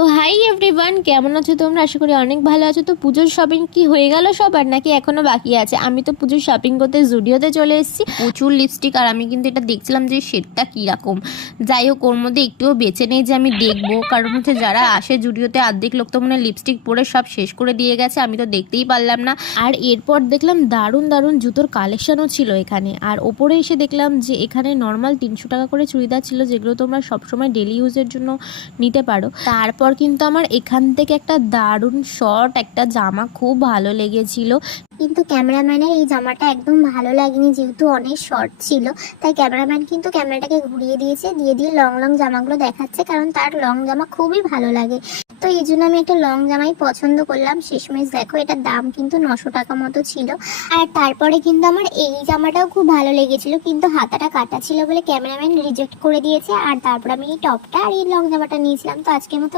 তো hi everyone, কেমন আছো তোমরা? আশা করি অনেক ভালো আছো। তো পুজোর শপিং কি হয়ে গেল সবার, নাকি এখনো বাকি আছে? আমি তো পুজোর শপিং করতে জুডিওতে চলে এসেছি। প্রচুর লিপস্টিক, আর আমি কিন্তু এটা দেখছিলাম যে শেডটা কীরকম। যাই হোক, ওর মধ্যে একটুও বেঁচে নেই যে আমি দেখবো, কারণ হচ্ছে যারা আসে জুডিওতে অর্ধেক লোক তো মনে লিপস্টিক পরে সব শেষ করে দিয়ে গেছে, আমি তো দেখতেই পারলাম না। আর এরপর দেখলাম দারুণ দারুণ জুতোর কালেকশনও ছিল এখানে। আর ওপরে এসে দেখলাম যে এখানে নর্মাল 300 টাকা করে চুড়িদার ছিল, যেগুলো তোমরা সবসময় ডেলি ইউজের জন্য নিতে পারো। তারপর কিন্তু আমার এখান থেকে একটা দারুণ শর্ট একটা জামা খুব ভালো লেগেছিল, কিন্তু ক্যামেরাম্যানের এই জামাটা একদম ভালো লাগেনি, যেহেতু অনেক শর্ট ছিল। তাই ক্যামেরাম্যান কিন্তু ক্যামেরাটাকে ঘুরিয়ে দিয়েছে, দিয়ে লং লং জামাগুলো দেখাচ্ছে, কারণ তার লং জামা খুবই ভালো লাগে। তো এই জন্য আমি একটা লং জামাই পছন্দ করলাম। শেষমেশ দেখো, এটার দাম কিন্তু 900 টাকা মতো ছিল। আর তারপরে কিন্তু আমার এই জামাটাও খুব ভালো লেগেছিল, কিন্তু হাতাটা কাটা ছিল বলে ক্যামেরাম্যান রিজেক্ট করে দিয়েছে। আর তারপর আমি এই টপটা আর এই লং জামাটা নিয়েছিলাম। তো আজকের মতো